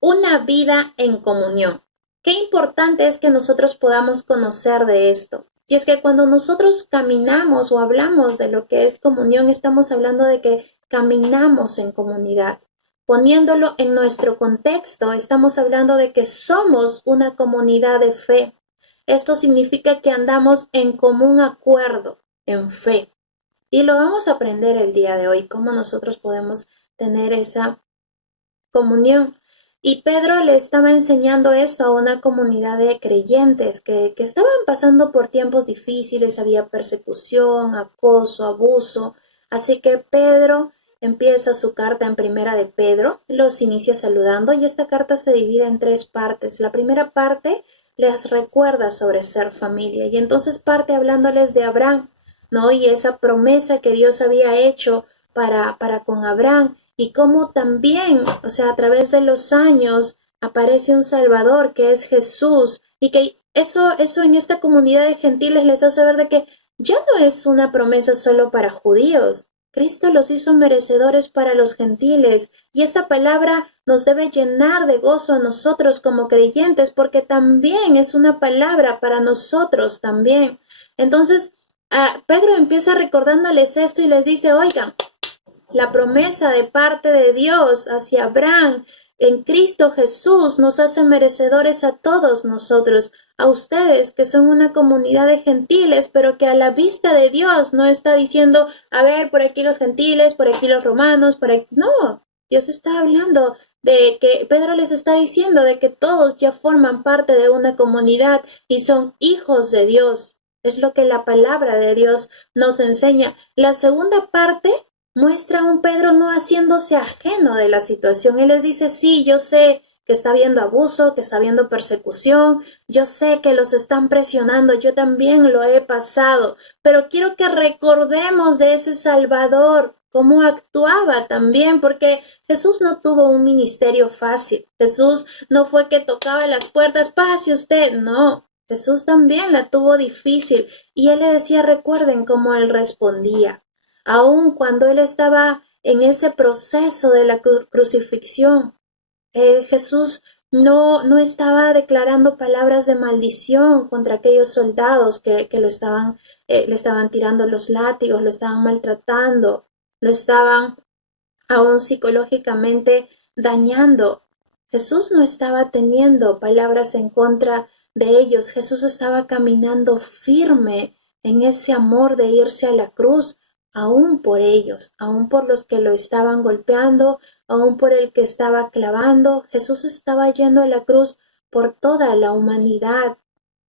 una vida en comunión. Qué importante es que nosotros podamos conocer de esto. Y es que cuando nosotros caminamos o hablamos de lo que es comunión, estamos hablando de que caminamos en comunidad. Poniéndolo en nuestro contexto, estamos hablando de que somos una comunidad de fe. Esto significa que andamos en común acuerdo, en fe. Y lo vamos a aprender el día de hoy, cómo nosotros podemos tener esa comunión. Y Pedro le estaba enseñando esto a una comunidad de creyentes que estaban pasando por tiempos difíciles, había persecución, acoso, abuso. Así que Pedro empieza su carta en primera de Pedro, los inicia saludando y esta carta se divide en tres partes. La primera parte les recuerda sobre ser familia y entonces parte hablándoles de Abraham, ¿no? Y esa promesa que Dios había hecho para con Abraham y cómo también, o sea, a través de los años aparece un Salvador que es Jesús y que eso en esta comunidad de gentiles les hace ver de que ya no es una promesa solo para judíos. Cristo los hizo merecedores para los gentiles y esta palabra nos debe llenar de gozo a nosotros como creyentes porque también es una palabra para nosotros también. Entonces, Pedro empieza recordándoles esto y les dice, oigan, la promesa de parte de Dios hacia Abraham en Cristo Jesús nos hace merecedores a todos nosotros, a ustedes que son una comunidad de gentiles, pero que a la vista de Dios no está diciendo, a ver, por aquí los gentiles, por aquí los romanos, por aquí. No, Dios está hablando de que Pedro les está diciendo de que todos ya forman parte de una comunidad y son hijos de Dios. Es lo que la palabra de Dios nos enseña. La segunda parte muestra a un Pedro no haciéndose ajeno de la situación. Él les dice, sí, yo sé que está habiendo abuso, que está habiendo persecución, yo sé que los están presionando, yo también lo he pasado, pero quiero que recordemos de ese Salvador, cómo actuaba también, porque Jesús no tuvo un ministerio fácil. Jesús no fue que tocaba las puertas, pase usted, no. Jesús también la tuvo difícil y él le decía, recuerden cómo él respondía. Aun cuando él estaba en ese proceso de la crucifixión, Jesús no estaba declarando palabras de maldición contra aquellos soldados que le estaban tirando los látigos, lo estaban maltratando, lo estaban aún psicológicamente dañando. Jesús no estaba teniendo palabras en contra de ellos. Jesús estaba caminando firme en ese amor de irse a la cruz, aún por ellos, aún por los que lo estaban golpeando, aún por el que estaba clavando. Jesús estaba yendo a la cruz por toda la humanidad,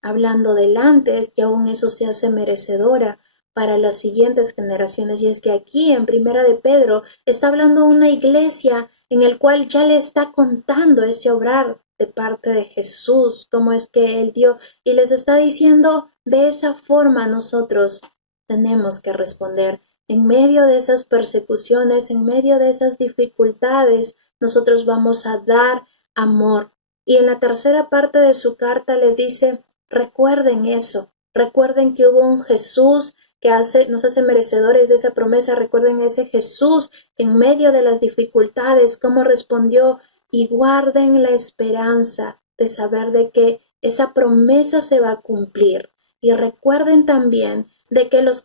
hablando del antes, y aún eso se hace merecedora para las siguientes generaciones. Y es que aquí en Primera de Pedro está hablando una iglesia en el cual ya le está contando ese obrar de parte de Jesús, cómo es que él dio, y les está diciendo de esa forma nosotros tenemos que responder. En medio de esas persecuciones, en medio de esas dificultades, nosotros vamos a dar amor. Y en la tercera parte de su carta les dice, recuerden eso, recuerden que hubo un Jesús que nos hace merecedores de esa promesa. Recuerden ese Jesús en medio de las dificultades, cómo respondió y guarden la esperanza de saber de que esa promesa se va a cumplir. Y recuerden también de que los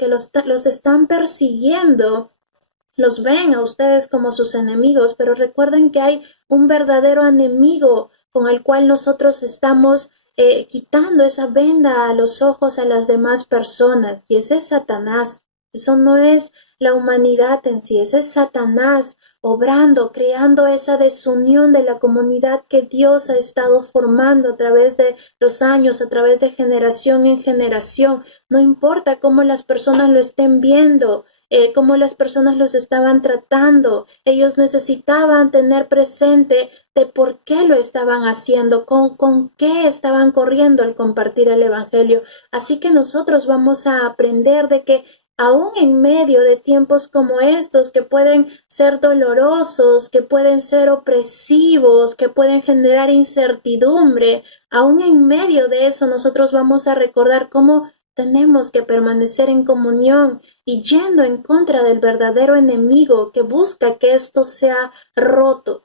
los están persiguiendo los ven a ustedes como sus enemigos, pero recuerden que hay un verdadero enemigo con el cual nosotros estamos quitando esa venda a los ojos a las demás personas, y ese es Satanás. Eso no es la humanidad en sí, ese es Satanás obrando, creando esa desunión de la comunidad que Dios ha estado formando a través de los años, a través de generación en generación. No importa cómo las personas lo estén viendo, cómo las personas los estaban tratando. Ellos necesitaban tener presente de por qué lo estaban haciendo, con qué estaban corriendo al compartir el Evangelio. Así que nosotros vamos a aprender de que aún en medio de tiempos como estos, que pueden ser dolorosos, que pueden ser opresivos, que pueden generar incertidumbre, aún en medio de eso nosotros vamos a recordar cómo tenemos que permanecer en comunión y yendo en contra del verdadero enemigo que busca que esto sea roto.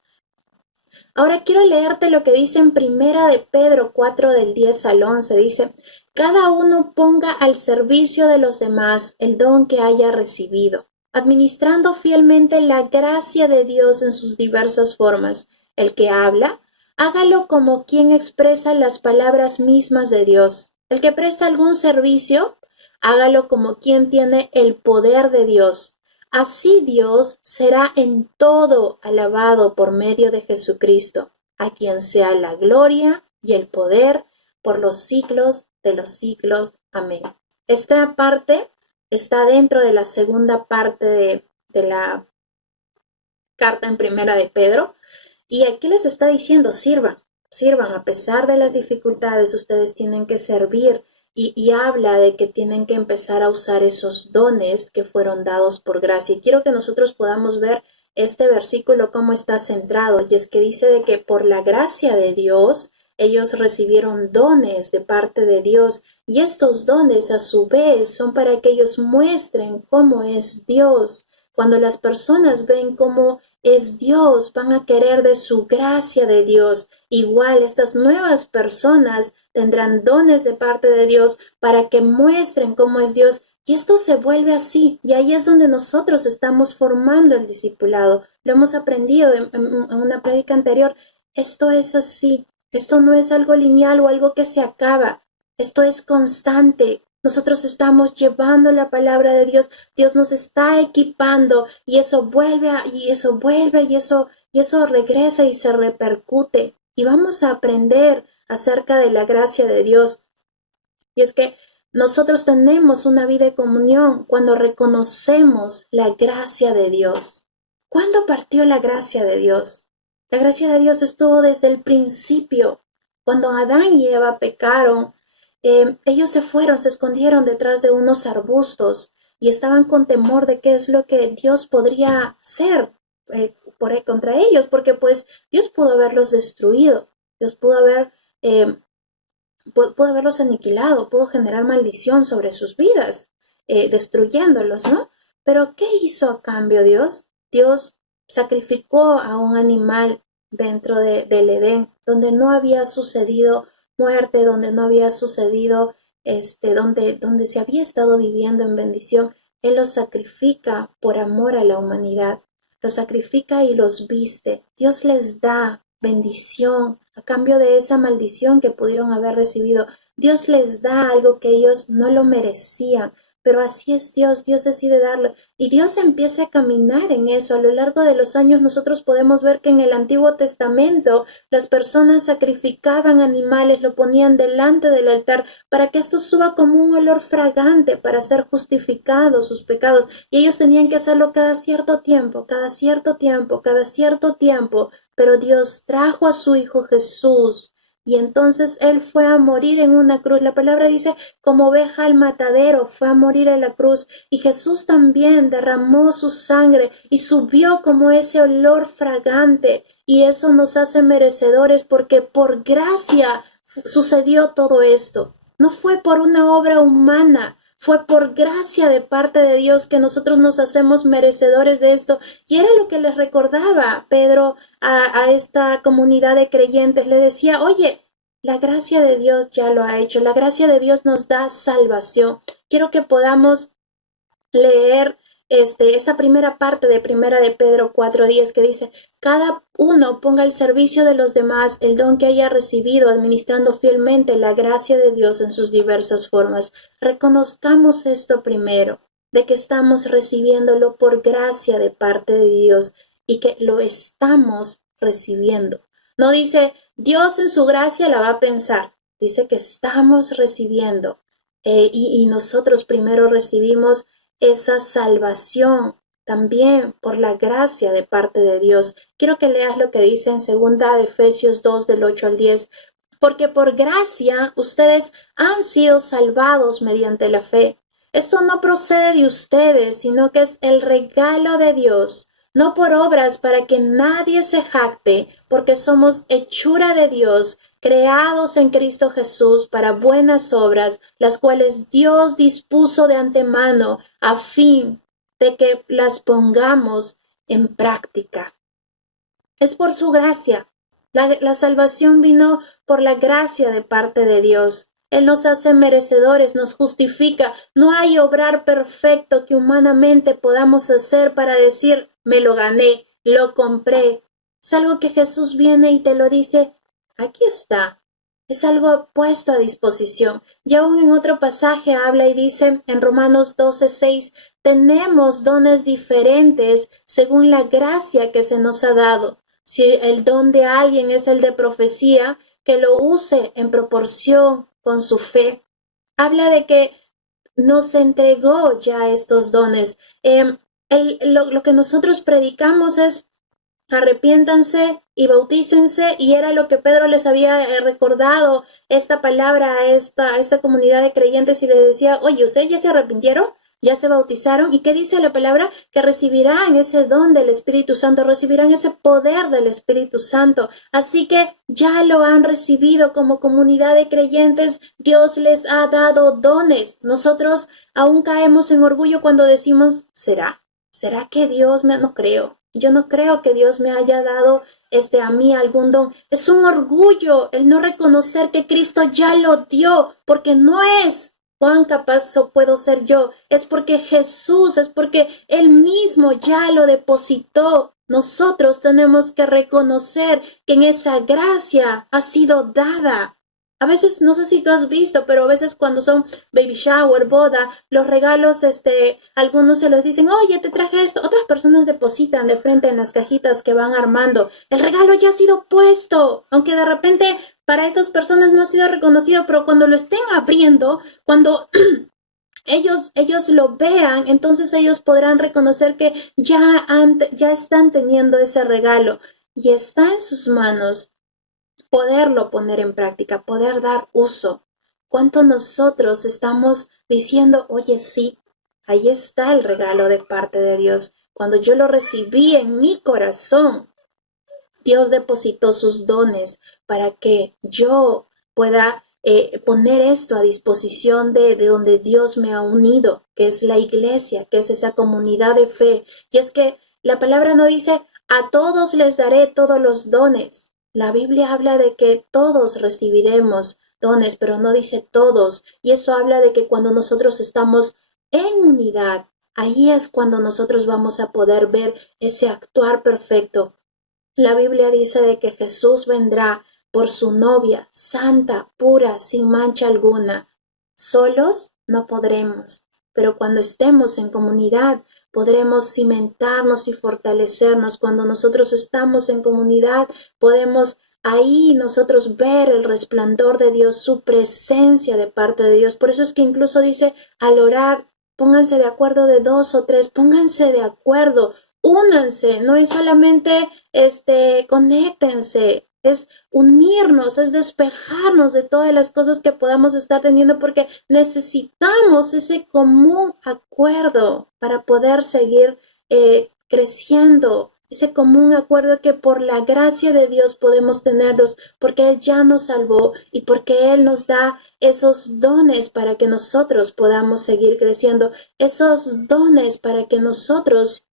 Ahora quiero leerte lo que dice en Primera de Pedro 4 del 10 al 11. Dice, cada uno ponga al servicio de los demás el don que haya recibido, administrando fielmente la gracia de Dios en sus diversas formas. El que habla, hágalo como quien expresa las palabras mismas de Dios. El que presta algún servicio, hágalo como quien tiene el poder de Dios. Así Dios será en todo alabado por medio de Jesucristo, a quien sea la gloria y el poder por los siglos de los siglos. Amén. Esta parte está dentro de la segunda parte de la carta en Primera de Pedro, y aquí les está diciendo, sirvan, a pesar de las dificultades, ustedes tienen que servir, y habla de que tienen que empezar a usar esos dones que fueron dados por gracia. Y quiero que nosotros podamos ver este versículo cómo está centrado, y es que dice de que por la gracia de Dios, ellos recibieron dones de parte de Dios, y estos dones a su vez son para que ellos muestren cómo es Dios. Cuando las personas ven cómo es Dios, van a querer de su gracia de Dios. Igual estas nuevas personas tendrán dones de parte de Dios para que muestren cómo es Dios. Y esto se vuelve así, y ahí es donde nosotros estamos formando el discipulado. Lo hemos aprendido en una prédica anterior. Esto es así, esto no es algo lineal o algo que se acaba, esto es constante. Nosotros estamos llevando la palabra de Dios, Dios nos está equipando, y eso vuelve, y eso regresa y se repercute. Y vamos a aprender acerca de la gracia de Dios. Y es que nosotros tenemos una vida de comunión cuando reconocemos la gracia de Dios. ¿Cuándo partió la gracia de Dios? La gracia de Dios estuvo desde el principio. Cuando Adán y Eva pecaron, ellos se escondieron detrás de unos arbustos y estaban con temor de qué es lo que Dios podría hacer contra ellos, porque pues Dios pudo haberlos destruido, Dios eh, pudo haberlos aniquilado, pudo generar maldición sobre sus vidas, destruyéndolos, ¿no? Pero ¿qué hizo a cambio Dios? Dios sacrificó a un animal dentro del Edén, donde no había sucedido muerte, donde no había sucedido, donde se había estado viviendo en bendición. Él los sacrifica por amor a la humanidad, los sacrifica y los viste. Dios les da bendición a cambio de esa maldición que pudieron haber recibido. Dios les da algo que ellos no lo merecían, pero así es Dios, Dios decide darlo, y Dios empieza a caminar en eso. A lo largo de los años nosotros podemos ver que en el Antiguo Testamento las personas sacrificaban animales, lo ponían delante del altar para que esto suba como un olor fragante para ser justificados sus pecados, y ellos tenían que hacerlo cada cierto tiempo, cada cierto tiempo, cada cierto tiempo, pero Dios trajo a su Hijo Jesús, y entonces Él fue a morir en una cruz. La palabra dice, como oveja al matadero, fue a morir en la cruz. Y Jesús también derramó su sangre y subió como ese olor fragante. Y eso nos hace merecedores, porque por gracia sucedió todo esto. No fue por una obra humana, fue por gracia de parte de Dios que nosotros nos hacemos merecedores de esto. Y era lo que les recordaba Pedro a esta comunidad de creyentes. Le decía, oye, la gracia de Dios ya lo ha hecho. La gracia de Dios nos da salvación. Quiero que podamos leer esta primera parte de Primera de Pedro 4:10, que dice, cada uno ponga al servicio de los demás el don que haya recibido, administrando fielmente la gracia de Dios en sus diversas formas. Reconozcamos esto primero, de que estamos recibiéndolo por gracia de parte de Dios y que lo estamos recibiendo. No dice, Dios en su gracia la va a pensar, dice que estamos recibiendo, y nosotros primero recibimos esa salvación también por la gracia de parte de Dios. Quiero que leas lo que dice en segunda de Efesios 2 del 8 al 10. Porque por gracia ustedes han sido salvados mediante la fe. Esto no procede de ustedes, sino que es el regalo de Dios, no por obras para que nadie se jacte, porque somos hechura de Dios, creados en Cristo Jesús para buenas obras, las cuales Dios dispuso de antemano a fin de que las pongamos en práctica. Es por su gracia, La salvación vino por la gracia de parte de Dios. Él nos hace merecedores, nos justifica. No hay obrar perfecto que humanamente podamos hacer para decir, me lo gané, lo compré. Es algo que Jesús viene y te lo dice, aquí está. Es algo puesto a disposición. Y aún en otro pasaje habla y dice en Romanos 12:6, tenemos dones diferentes según la gracia que se nos ha dado. Si el don de alguien es el de profecía, que lo use en proporción con su fe. Habla de que nos entregó ya estos dones. Lo que nosotros predicamos es arrepiéntanse y bautícense, y era lo que Pedro les había recordado esta palabra a esta comunidad de creyentes y les decía, oye, ¿ustedes ya se arrepintieron? ¿Ya se bautizaron? ¿Y qué dice la palabra? Que recibirán ese don del Espíritu Santo, recibirán ese poder del Espíritu Santo. Así que ya lo han recibido como comunidad de creyentes. Dios les ha dado dones. Nosotros aún caemos en orgullo cuando decimos, ¿será? ¿Será que Dios me... No creo. Yo no creo que Dios me haya dado a mí algún don. Es un orgullo el no reconocer que Cristo ya lo dio, porque no es cuán capaz puedo ser yo, es porque Jesús, es porque Él mismo ya lo depositó. Nosotros tenemos que reconocer que en esa gracia ha sido dada. A veces, no sé si tú has visto, pero a veces cuando son baby shower, boda, los regalos, algunos se los dicen, oye, te traje esto. Otras personas depositan de frente en las cajitas que van armando. El regalo ya ha sido puesto, aunque de repente para estas personas no ha sido reconocido, pero cuando lo estén abriendo, cuando ellos lo vean, entonces ellos podrán reconocer que ya están teniendo ese regalo y está en sus manos poderlo poner en práctica, poder dar uso. ¿Cuánto nosotros estamos diciendo, oye, sí, ahí está el regalo de parte de Dios? Cuando yo lo recibí en mi corazón, Dios depositó sus dones para que yo pueda poner esto a disposición de donde Dios me ha unido, que es la iglesia, que es esa comunidad de fe. Y es que la palabra no dice, a todos les daré todos los dones. La Biblia habla de que todos recibiremos dones, pero no dice todos. Y eso habla de que cuando nosotros estamos en unidad, ahí es cuando nosotros vamos a poder ver ese actuar perfecto. La Biblia dice de que Jesús vendrá por su novia, santa, pura, sin mancha alguna. Solos no podremos, pero cuando estemos en comunidad podremos cimentarnos y fortalecernos. Cuando nosotros estamos en comunidad podemos ahí nosotros ver el resplandor de Dios, su presencia de parte de Dios. Por eso es que incluso dice, al orar, pónganse de acuerdo de 2 o 3, pónganse de acuerdo. Únanse, no es solamente conéctense, es unirnos, es despejarnos de todas las cosas que podamos estar teniendo porque necesitamos ese común acuerdo para poder seguir creciendo, ese común acuerdo que por la gracia de Dios podemos tenerlos porque Él ya nos salvó y porque Él nos da esos dones para que nosotros podamos seguir creciendo, esos dones para que nosotros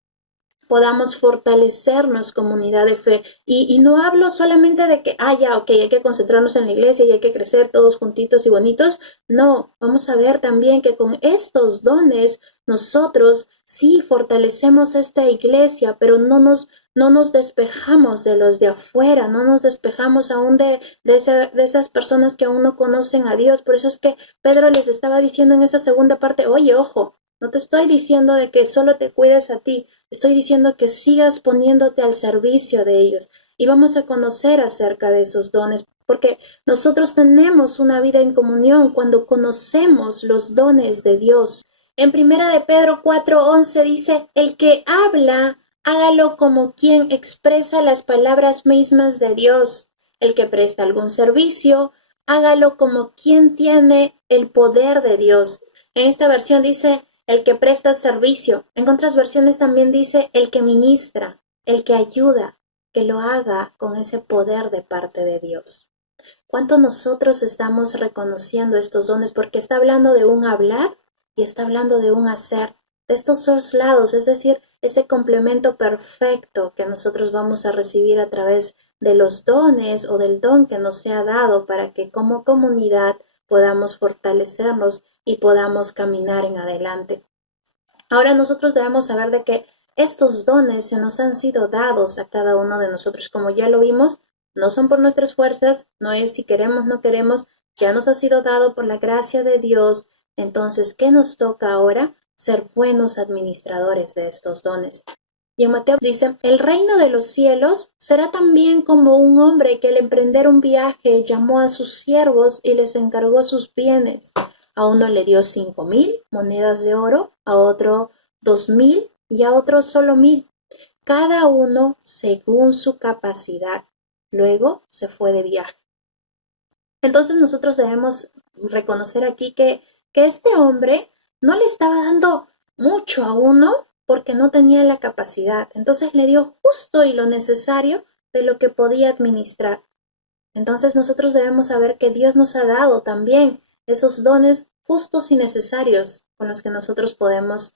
podamos fortalecernos comunidad de fe. Y no hablo solamente de que, ya, ok, hay que concentrarnos en la iglesia y hay que crecer todos juntitos y bonitos. No, vamos a ver también que con estos dones nosotros sí fortalecemos esta iglesia, pero no nos despejamos de los de afuera, no nos despejamos aún de esas personas que aún no conocen a Dios. Por eso es que Pedro les estaba diciendo en esa segunda parte, oye, ojo, no te estoy diciendo de que solo te cuides a ti, estoy diciendo que sigas poniéndote al servicio de ellos. Y vamos a conocer acerca de esos dones, porque nosotros tenemos una vida en comunión cuando conocemos los dones de Dios. En primera de Pedro 4:11 dice, el que habla, hágalo como quien expresa las palabras mismas de Dios. El que presta algún servicio, hágalo como quien tiene el poder de Dios. En esta versión dice, el que presta servicio. En otras versiones también dice el que ministra, el que ayuda, que lo haga con ese poder de parte de Dios. ¿Cuánto nosotros estamos reconociendo estos dones? Porque está hablando de un hablar y está hablando de un hacer, de estos dos lados, es decir, ese complemento perfecto que nosotros vamos a recibir a través de los dones o del don que nos sea dado para que como comunidad podamos fortalecernos y podamos caminar en adelante. Ahora nosotros debemos saber de que estos dones se nos han sido dados a cada uno de nosotros. Como ya lo vimos, no son por nuestras fuerzas, no es si queremos, no queremos, ya nos ha sido dado por la gracia de Dios. Entonces, ¿qué nos toca ahora? Ser buenos administradores de estos dones. Y en Mateo dice, el reino de los cielos será también como un hombre que al emprender un viaje llamó a sus siervos y les encargó sus bienes. A uno le dio 5,000 monedas de oro, a otro 2,000 y a otro solo 1,000, cada uno según su capacidad. Luego se fue de viaje. Entonces nosotros debemos reconocer aquí que este hombre no le estaba dando mucho a uno porque no tenía la capacidad. Entonces le dio justo y lo necesario de lo que podía administrar. Entonces nosotros debemos saber que Dios nos ha dado también esos dones justos y necesarios con los que nosotros podemos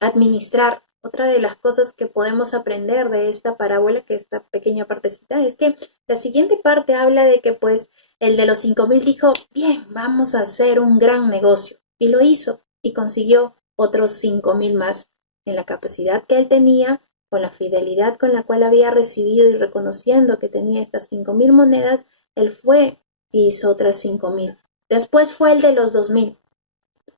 administrar. Otra de las cosas que podemos aprender de esta parábola, que esta pequeña partecita, es que la siguiente parte habla de que pues el de los 5,000 dijo, bien, vamos a hacer un gran negocio. Y lo hizo y consiguió otros 5,000 más en la capacidad que él tenía, con la fidelidad con la cual había recibido y reconociendo que tenía estas 5,000 monedas, él fue y hizo otras 5,000. Después fue el de los 2,000.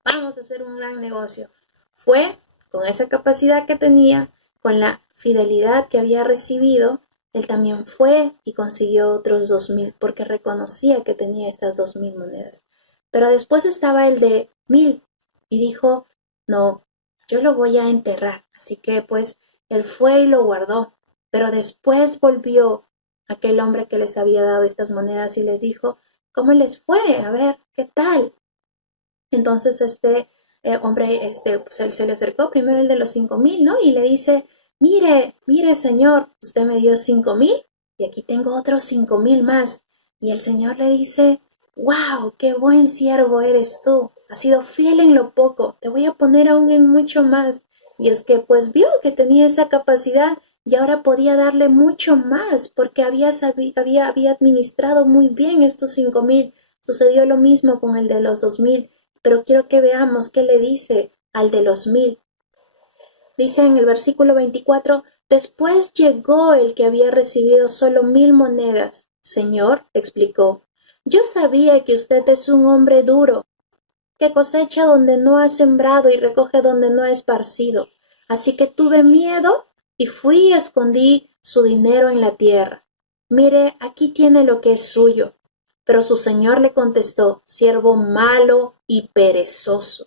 Vamos a hacer un gran negocio. Fue con esa capacidad que tenía, con la fidelidad que había recibido, él también fue y consiguió otros 2,000 porque reconocía que tenía estas 2,000 monedas. Pero después estaba el de 1,000 y dijo, no, yo lo voy a enterrar. Así que pues él fue y lo guardó. Pero después volvió aquel hombre que les había dado estas monedas y les dijo, ¿cómo les fue? A ver, ¿qué tal? Entonces este hombre pues, se le acercó primero el de los 5,000, ¿no? Y le dice, mire, señor, usted me dio 5,000 y aquí tengo otros 5,000 más. Y el Señor le dice, wow, qué buen siervo eres tú. Has sido fiel en lo poco, te voy a poner aún en mucho más. Y es que pues vio que tenía esa capacidad y ahora podía darle mucho más porque había administrado muy bien estos 5,000. Sucedió lo mismo con el de los 2,000. Pero quiero que veamos qué le dice al de los 1,000. Dice en el versículo 24, después llegó el que había recibido solo 1,000 monedas. Señor, explicó, yo sabía que usted es un hombre duro, que cosecha donde no ha sembrado y recoge donde no ha esparcido. Así que tuve miedo y fui y escondí su dinero en la tierra. Mire, aquí tiene lo que es suyo. Pero su señor le contestó, siervo malo y perezoso.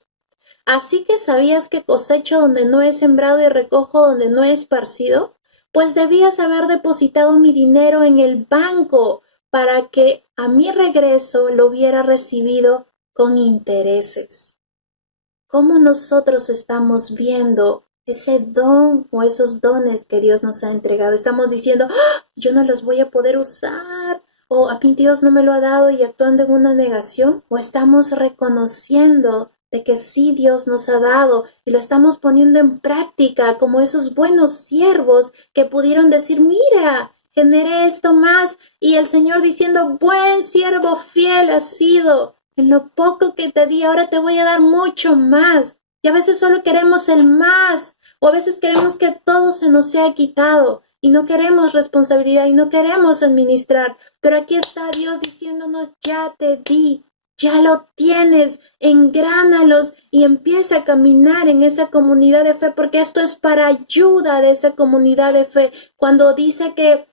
¿Así que sabías que cosecho donde no he sembrado y recojo donde no he esparcido? Pues debías haber depositado mi dinero en el banco para que a mi regreso lo hubiera recibido con intereses. ¿Cómo nosotros estamos viendo ese don o esos dones que Dios nos ha entregado? Estamos diciendo, ¡oh, yo no los voy a poder usar! ¿O a mí Dios no me lo ha dado y actuando en una negación? ¿O estamos reconociendo de que sí Dios nos ha dado y lo estamos poniendo en práctica como esos buenos siervos que pudieron decir, mira, generé esto más, y el Señor diciendo, buen siervo fiel has sido, en lo poco que te di ahora te voy a dar mucho más? Y a veces solo queremos el más, o a veces queremos que todo se nos sea quitado y no queremos responsabilidad y no queremos administrar, pero aquí está Dios diciéndonos, ya te di, ya lo tienes, engránalos y empieza a caminar en esa comunidad de fe, porque esto es para ayuda de esa comunidad de fe. Cuando dice que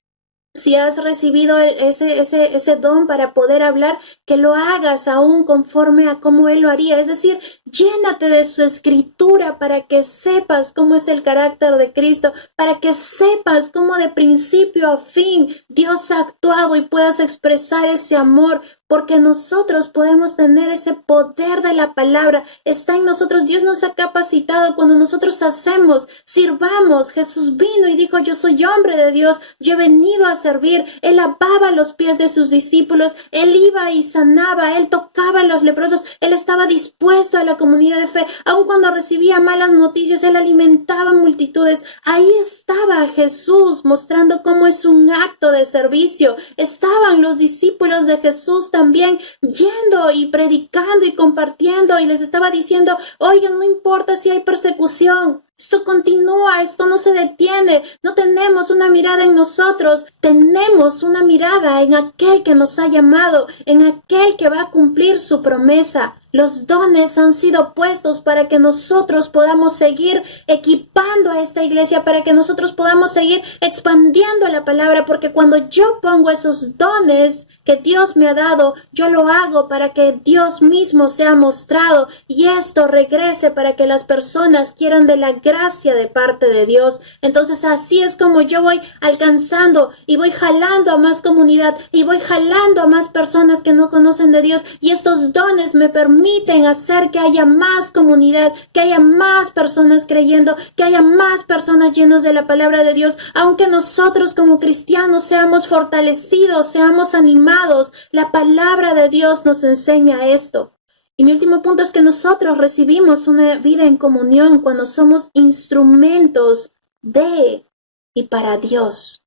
si has recibido ese don para poder hablar, que lo hagas aún conforme a cómo Él lo haría. Es decir, llénate de su escritura para que sepas cómo es el carácter de Cristo, para que sepas cómo de principio a fin Dios ha actuado y puedas expresar ese amor porque nosotros podemos tener ese poder de la palabra. Está en nosotros. Dios nos ha capacitado cuando nosotros hacemos, sirvamos. Jesús vino y dijo, yo soy hombre de Dios, yo he venido a servir. Él lavaba los pies de sus discípulos, él iba y sanaba, él tocaba a los leprosos, él estaba dispuesto a la comunidad de fe. Aun cuando recibía malas noticias, él alimentaba multitudes. Ahí estaba Jesús mostrando cómo es un acto de servicio. Estaban los discípulos de Jesús también yendo y predicando y compartiendo, y les estaba diciendo, oigan, no importa si hay persecución, esto continúa, esto no se detiene. No tenemos una mirada en nosotros, tenemos una mirada en aquel que nos ha llamado, en aquel que va a cumplir su promesa. Los dones han sido puestos para que nosotros podamos seguir equipando a esta iglesia, para que nosotros podamos seguir expandiendo la palabra, porque cuando yo pongo esos dones que Dios me ha dado, yo lo hago para que Dios mismo sea mostrado y esto regrese para que las personas quieran de la gracia de parte de Dios. Entonces así es como yo voy alcanzando y voy jalando a más comunidad y voy jalando a más personas que no conocen de Dios, y estos dones me permiten hacer que haya más comunidad, que haya más personas creyendo, que haya más personas llenas de la palabra de Dios. Aunque nosotros como cristianos seamos fortalecidos, seamos animados, la palabra de Dios nos enseña esto. Y mi último punto es que nosotros recibimos una vida en comunión cuando somos instrumentos de y para Dios.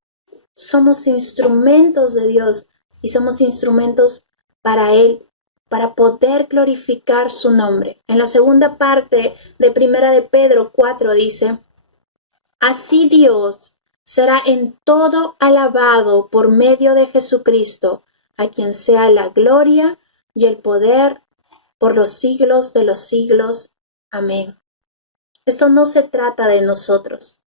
Somos instrumentos de Dios y somos instrumentos para Él, para poder glorificar su nombre. En la segunda parte de Primera de Pedro 4 dice, así Dios será en todo alabado por medio de Jesucristo, a quien sea la gloria y el poder por los siglos de los siglos. Amén. Esto no se trata de nosotros.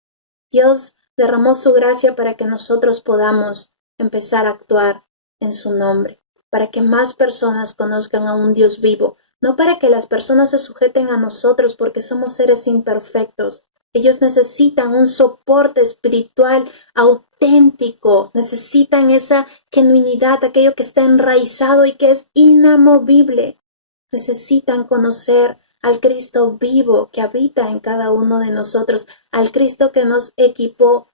Dios derramó su gracia para que nosotros podamos empezar a actuar en su nombre, para que más personas conozcan a un Dios vivo, no para que las personas se sujeten a nosotros porque somos seres imperfectos. Ellos necesitan un soporte espiritual auténtico, necesitan esa genuinidad, aquello que está enraizado y que es inamovible. Necesitan conocer al Cristo vivo que habita en cada uno de nosotros, al Cristo que nos equipó.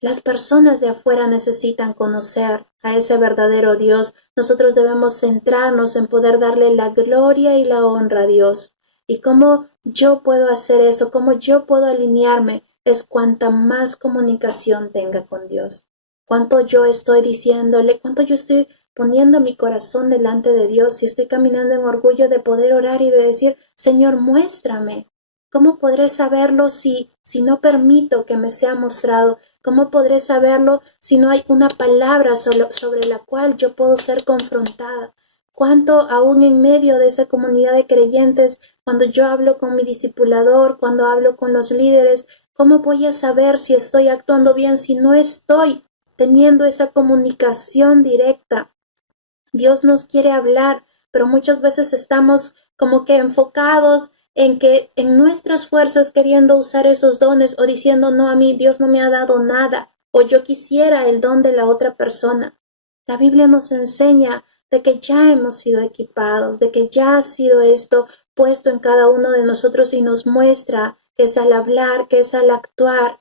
Las personas de afuera necesitan conocer a ese verdadero Dios. Nosotros debemos centrarnos en poder darle la gloria y la honra a Dios. Y cómo yo puedo hacer eso, cómo yo puedo alinearme, es cuanta más comunicación tenga con Dios. Cuánto yo estoy diciéndole, cuánto yo estoy poniendo mi corazón delante de Dios y estoy caminando en orgullo de poder orar y de decir, Señor, muéstrame. ¿Cómo podré saberlo si no permito que me sea mostrado? ¿Cómo podré saberlo si no hay una palabra sobre la cual yo puedo ser confrontada? Cuánto aún en medio de esa comunidad de creyentes, cuando yo hablo con mi discipulador, cuando hablo con los líderes, ¿cómo voy a saber si estoy actuando bien si no estoy teniendo esa comunicación directa? Dios nos quiere hablar, pero muchas veces estamos como que enfocados en nuestras fuerzas queriendo usar esos dones o diciendo, no, a mí Dios no me ha dado nada, o yo quisiera el don de la otra persona. La Biblia nos enseña de que ya hemos sido equipados, de que ya ha sido esto puesto en cada uno de nosotros y nos muestra que es al hablar, que es al actuar,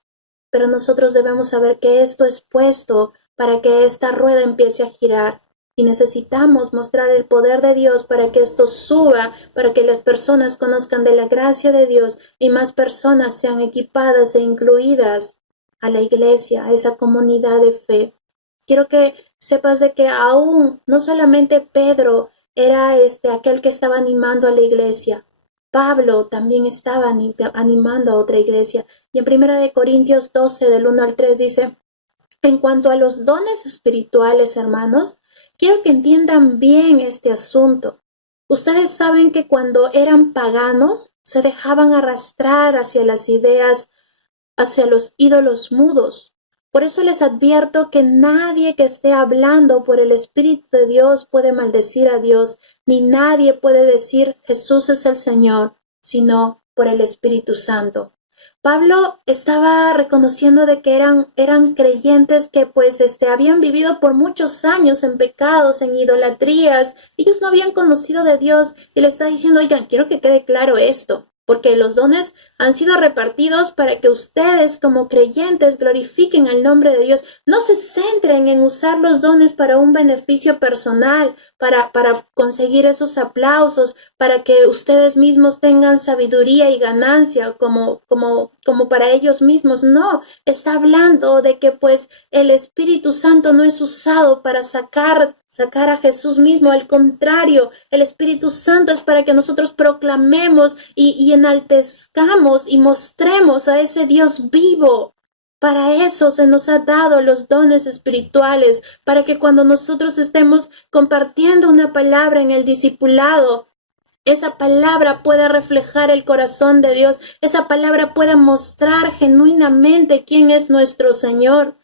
pero nosotros debemos saber que esto es puesto para que esta rueda empiece a girar. Y necesitamos mostrar el poder de Dios para que esto suba, para que las personas conozcan de la gracia de Dios y más personas sean equipadas e incluidas a la iglesia, a esa comunidad de fe. Quiero que sepas de que aún no solamente Pedro era aquel que estaba animando a la iglesia. Pablo también estaba animando a otra iglesia. Y en 1 Corintios 12, del 1 al 3 dice, en cuanto a los dones espirituales, hermanos, quiero que entiendan bien este asunto. Ustedes saben que cuando eran paganos se dejaban arrastrar hacia las ideas, hacia los ídolos mudos. Por eso les advierto que nadie que esté hablando por el Espíritu de Dios puede maldecir a Dios, ni nadie puede decir Jesús es el Señor, sino por el Espíritu Santo. Pablo estaba reconociendo de que eran creyentes que pues habían vivido por muchos años en pecados, en idolatrías. Ellos no habían conocido de Dios y le está diciendo, oigan, quiero que quede claro esto, porque los dones han sido repartidos para que ustedes como creyentes glorifiquen el nombre de Dios. No se centren en usar los dones para un beneficio personal, para conseguir esos aplausos, para que ustedes mismos tengan sabiduría y ganancia como para ellos mismos. No, está hablando de que pues el Espíritu Santo no es usado para sacar a Jesús mismo. Al contrario, el Espíritu Santo es para que nosotros proclamemos y enaltezcamos y mostremos a ese Dios vivo. Para eso se nos ha dado los dones espirituales, para que cuando nosotros estemos compartiendo una palabra en el discipulado, esa palabra pueda reflejar el corazón de Dios, esa palabra pueda mostrar genuinamente quién es nuestro Señor.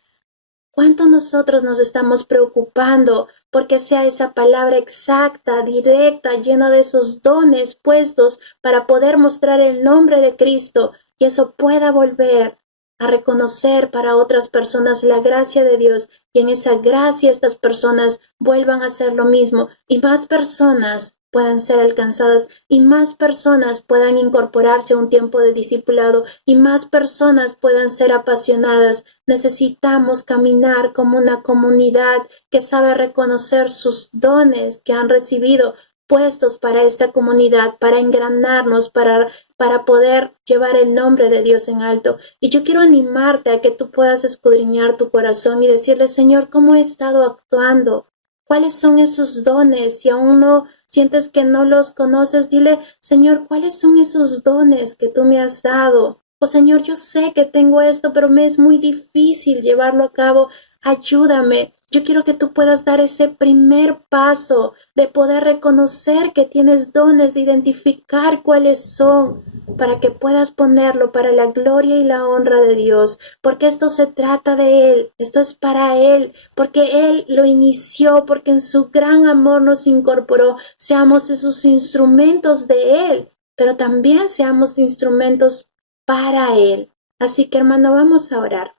¿Cuánto nosotros nos estamos preocupando porque sea esa palabra exacta, directa, llena de esos dones puestos para poder mostrar el nombre de Cristo y eso pueda volver a reconocer para otras personas la gracia de Dios y en esa gracia estas personas vuelvan a hacer lo mismo y más personas puedan ser alcanzadas y más personas puedan incorporarse a un tiempo de discipulado y más personas puedan ser apasionadas. Necesitamos caminar como una comunidad que sabe reconocer sus dones que han recibido puestos para esta comunidad, para engranarnos, para poder llevar el nombre de Dios en alto. Y yo quiero animarte a que tú puedas escudriñar tu corazón y decirle, Señor, ¿cómo he estado actuando? ¿Cuáles son esos dones? Si aún no sientes que no los conoces, dile, Señor, ¿cuáles son esos dones que tú me has dado? O Señor, yo sé que tengo esto, pero me es muy difícil llevarlo a cabo. Ayúdame. Yo quiero que tú puedas dar ese primer paso de poder reconocer que tienes dones, de identificar cuáles son, para que puedas ponerlo para la gloria y la honra de Dios, porque esto se trata de Él, esto es para Él, porque Él lo inició, porque en su gran amor nos incorporó, seamos esos instrumentos de Él, pero también seamos instrumentos para Él. Así que hermano, vamos a orar.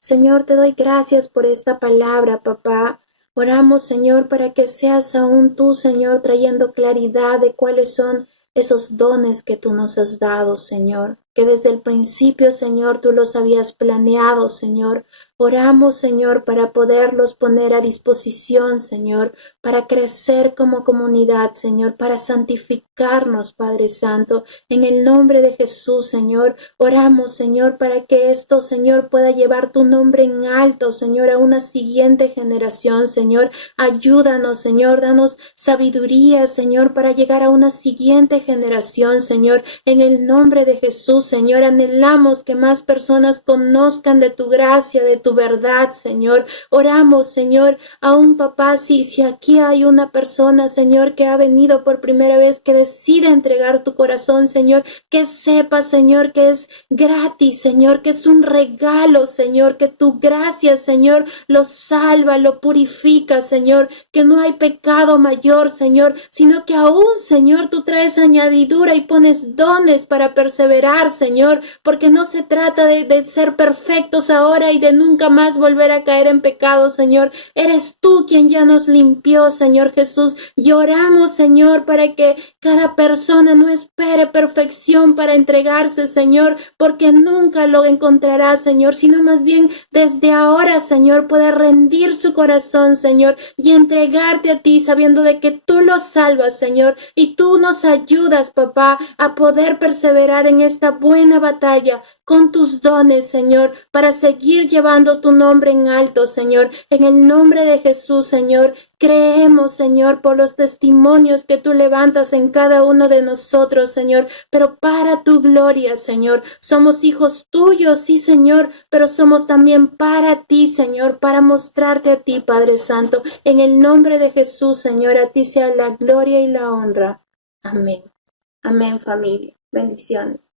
Señor, te doy gracias por esta palabra, papá. Oramos, Señor, para que seas aún tú, Señor, trayendo claridad de cuáles son esos dones que tú nos has dado, Señor. Que desde el principio, Señor, tú los habías planeado, Señor. Oramos, Señor, para poderlos poner a disposición, Señor, para crecer como comunidad, Señor, para santificarnos, Padre Santo. En el nombre de Jesús, Señor, oramos, Señor, para que esto, Señor, pueda llevar tu nombre en alto, Señor, a una siguiente generación, Señor. Ayúdanos, Señor, danos sabiduría, Señor, para llegar a una siguiente generación, Señor. En el nombre de Jesús, Señor, anhelamos que más personas conozcan de tu gracia, de tu verdad, Señor. Oramos, Señor, a un papá, si aquí hay una persona, Señor, que ha venido por primera vez, que decide entregar tu corazón, Señor, que sepa, Señor, que es gratis, Señor, que es un regalo, Señor, que tu gracia, Señor, lo salva, lo purifica, Señor, que no hay pecado mayor, Señor, sino que aún, Señor, tú traes añadidura y pones dones para perseverar, Señor, porque no se trata de ser perfectos ahora y de nunca más volver a caer en pecado, Señor. Eres tú quien ya nos limpió, Señor Jesús. Y oramos, Señor, para que cada persona no espere perfección para entregarse, Señor, porque nunca lo encontrará, Señor, sino más bien desde ahora, Señor, pueda rendir su corazón, Señor, y entregarte a ti, sabiendo de que tú lo salvas, Señor, y tú nos ayudas, papá, a poder perseverar en esta buena batalla con tus dones, Señor, para seguir llevando tu nombre en alto, Señor. En el nombre de Jesús, Señor, creemos, Señor, por los testimonios que tú levantas en cada uno de nosotros, Señor, pero para tu gloria, Señor. Somos hijos tuyos, sí, Señor, pero somos también para ti, Señor, para mostrarte a ti, Padre Santo. En el nombre de Jesús, Señor, a ti sea la gloria y la honra. Amén. Amén, familia. Bendiciones.